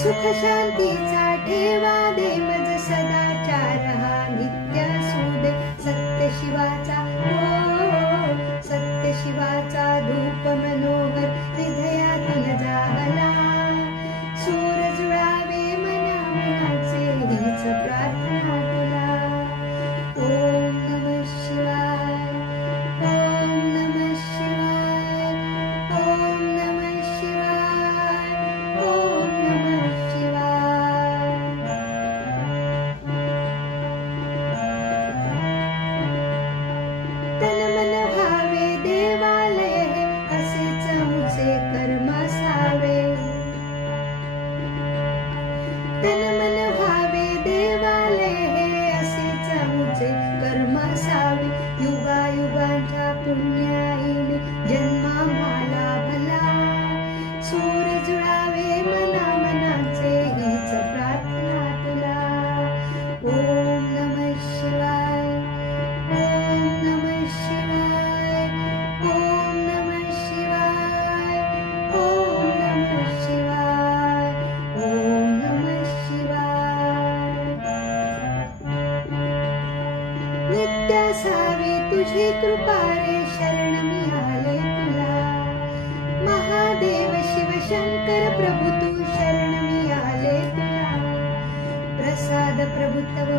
सुख शांतीचा ठेवा दे मज सदाचार हा नित्य असू दे. सत्य शिवाचा सत्य शिवाचा धूप मनोहर हृदयातून जाहला. सूर जुळावे मना मनाचे हीच प्रार्थना तुला. ओम नमः शिवाय, ओम नमः शिवाय, ओम नमः शिवाय, ओम नमः शिवाय. तन मन भावे देवालय हे असेच मुझे कर्म असावे. तन मन भावे देवालय हे असेच मुझे कर्म असावे. युगायुगांच्या पुण्याईने जन्मा मला भला. सूर जुळावे मना मनाचे हीच प्रार्थना तुला. ओम नमः शिवाय, ओम नमः शिवाय, ओम नमः शिवाय, ओम नमः शिवाय, ओम नमः शिवाय. नित्य असावी तुझी कृपा रे शरण मी आले तुला. महादेव शिव शंकर प्रभु तू शरण मी आले तुला. प्रसाद प्रभु तव